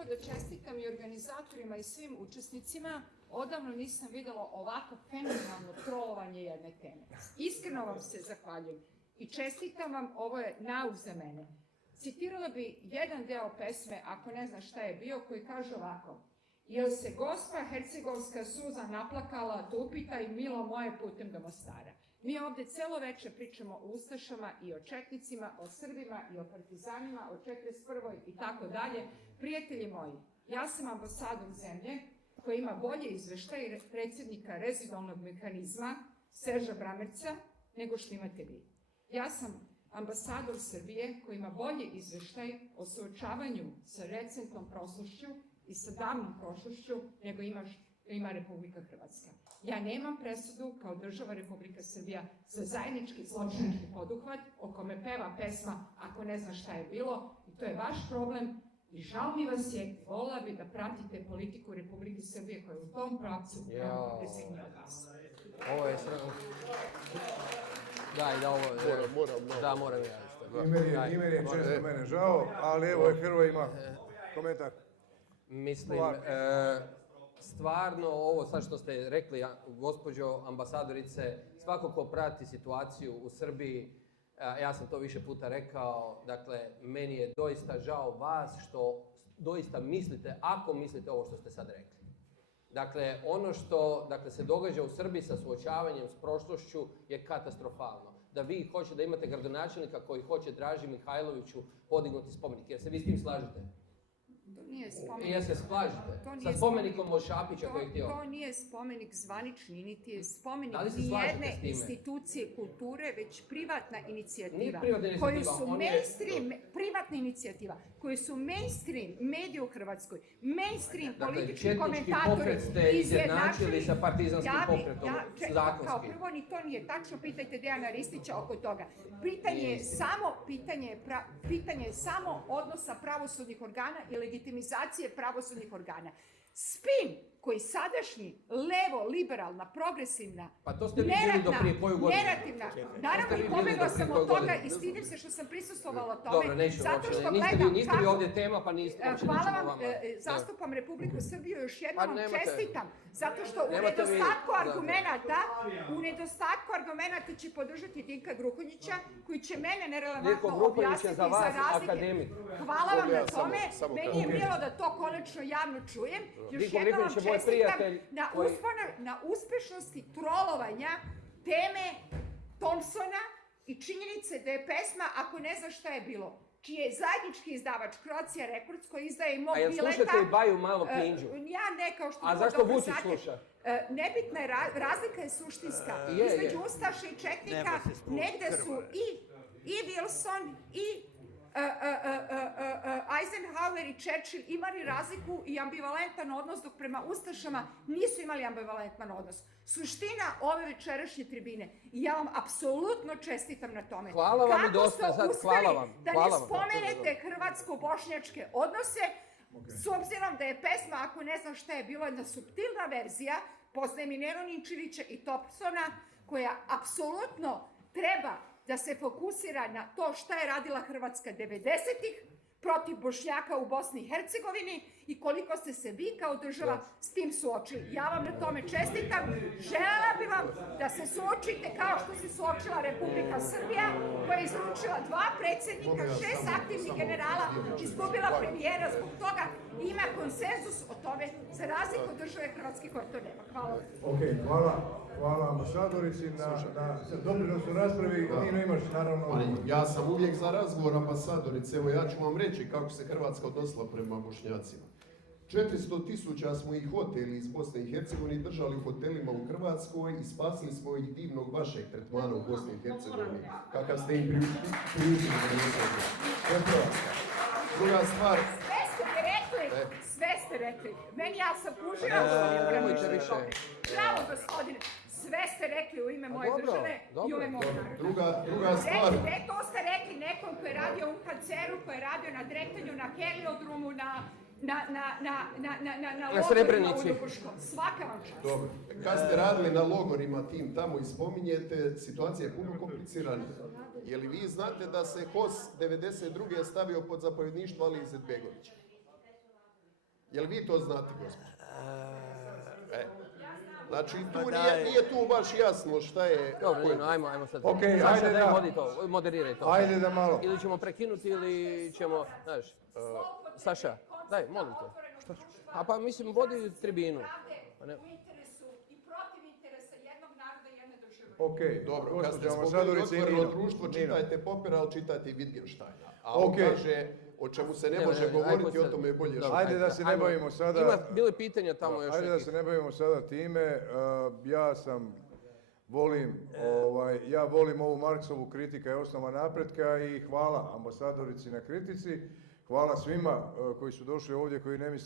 prvo da čestitam i organizatorima i svim učesnicima. Odavno nisam videla ovako fenomenalno trolovanje jedne teme. Iskreno vam se zahvaljujem i čestitam vam, ovo je nauk za mene. Citirala bi jedan deo pesme, ako ne znam šta je bio, koji kaže ovako: jel se gospa hercegovska suza naplakala, to upitaj milo moje putem do Mostara. Mi ovde celo veče pričamo o ustašama i o četnicima, o Srbima i o partizanima, o 41. i tako dalje. Prijatelji moji, ja sam ambasador zemlje koja ima bolje izveštaje predsjednika rezidualnog mehanizma Serža Bramerca nego što imate vi. Ja sam ambasador Srbije koji ima bolje izveštaj o suočavanju sa recentnom prošlošću i sa davnom prošlošću nego ima Republika Hrvatska. Ja nemam presudu kao država Republika Srbija za zajednički zločinački poduhvat o kome peva pesma Ako ne zna šta je bilo, i to je vaš problem i žao mi vas je, volila bi da pratite politiku Republike Srbije koja je u tom pravcu presignila od vas. Ovo je srano. Daj, da ovo... Da, moram ja isto. Imer je često mene žao, ali evo je Hrvoje ima komentar. Mislim, stvarno ovo sad što ste rekli, gospođo ambasadorice, svako ko prati situaciju u Srbiji, ja sam to više puta rekao, dakle, meni je doista žao vas što doista mislite, ako mislite ovo što ste sad rekli. Dakle, ono što se događa u Srbiji sa suočavanjem s prošlošću je katastrofalno. Da vi hoćete da imate gradonačelnika koji hoće Draži Mihajloviću podignuti spomenik, jer se vi s tim slažete? To nije spomenik. Jel se slažete? Sa spomenikom od Šapića koji je htio? To nije spomenik zvanični, niti je spomenik nijedne institucije kulture, već privatna inicijativa. Koju su mainstream, privatna inicijativa, koju su mainstream medije u Hrvatskoj, mainstream politički komentatori pokret ste izjednačili sa partizanskim pokretom zakonski. Kao prvo, ni to nije tačno, pitajte Dejana Ristića oko toga. Pitanje je samo odnosa pravosudnih organa i legitimizacije pravosudnih organa. Spin koji sadašnji, levo, liberalna, progresivna, pa to ste vi bili do prije koju godinu? Nerativna. Naravno i pobegla sam od toga i stidim se što sam prisustvovala tome. Dobro, neću uopće. Niste vi ovdje tema, pa niste uopće ničemu vama. Hvala vam, zastupam Republiku Srbiju, još jednom vam čestitam, zato što u nedostatku argumenata će podržati Dinka Gruhonjića, koji će mene nerelevantno objasniti za razlike. Hvala vam na tome, meni je milo da to konačno javno čujem. Još jednom vam čestitam na uspešnosti trolovanja teme Thompsona i činjenice da je pesma Ako ne zna šta je bilo, čiji je zajednički izdavač Croatia Records, koji izdaje i mog bileta. A jel slušate i Baju malo Kinđu? Ja ne, kao što... A zašto Vučić sluša? Nebitna je, razlika je suštinska. Između Ustaša i Četnika negde su i Wilson i Eisenhower i Churchill imali razliku i ambivalentan odnos, dok prema Ustašama nisu imali ambivalentan odnos. Suština ove večerašnje tribine, i ja vam apsolutno čestitam na tome. Hvala vam i dosta, sad hvala vam. Da ne spomenete hrvatsko-bošnjačke odnose, s obzirom da je pesma Ako ne znam šta je bilo jedna suptilna verzija, poznajem i Nenu Ninčevića i Thompsona, koja apsolutno treba da se fokusira na to šta je radila Hrvatska 90-ih protiv Bošnjaka u Bosni i Hercegovini i koliko ste se vi kao država s tim suočili. Ja vam na tome čestitam. Želela bi vam da se suočite kao što se suočila Republika Srbija, koja je izručila 2 predsjednika, 6 aktivnih generala, izgubila premijera, zbog toga ima konsenzus o tome, za razliku od države Hrvatske koja to nema. Hvala vam. Hvala ambasadorici na doprinosu raspravi. Nino, imaš naravno... Ja sam uvijek za razgovor ambasadorice. Evo ja ću vam reći kako se Hrvatska odnosila prema Bošnjacima. 400.000 smo ih oteli iz Bosne i Hercegovine, držali u hotelima u Hrvatskoj i spasili smo ih divnog vašeg tretmana u Bosni i Hercegovini, kakav ste im priučili. Druga stvar... Sve ste rekli. Meni ja sam kužila gospodine. Bravo gospodine. Sve ste rekli u ime moje države i u ime mog naroda. Druga stvar... To ste rekli nekom koji je radio u UNHCR-u, koji je radio na Dretanju, na heliodromu, na Srebrenici. Svaka vam čast. Dobro. Kad ste radili na logorima tim tamo i spominjete, situacija je puno komplicirana. Je li vi znate da se HOS 92. stavio pod zapovjedništvo Alije Izetbegovića? Jel vi to znate, gospođo? Znači, tu Pa daj. nije tu baš jasno šta je... Dobro, Nino, ajmo sad. Ok, Saša, ajde daj da- vodi to, moderiraj to. Ajde da malo. Ili ćemo prekinuti ili ćemo, znaš, Saša, daj, molim te. A pa mislim, vodi tribinu. Pa ne- U interesu i protiv interesa jednog naroda i jedne države. Ok, Dobro, kad ste gospođo spomenuli ambasadorice i otvoreno Nino. društvo, Nino. čitajte Popera, ali čitajte i Wittgensteina. A on Ok. kaže, o čemu se ne može govoriti, o tome je bolje Dobro, šutiti. Ajde da se ne ajmo. bavimo sada... Ima, bilo je pitanja tamo još Ajde da nekih. se ne bavimo sada time. Ja volim ovu Marksovu kritika je osnova napretka i hvala ambasadorici na kritici. Hvala svima koji su došli ovdje, koji ne misle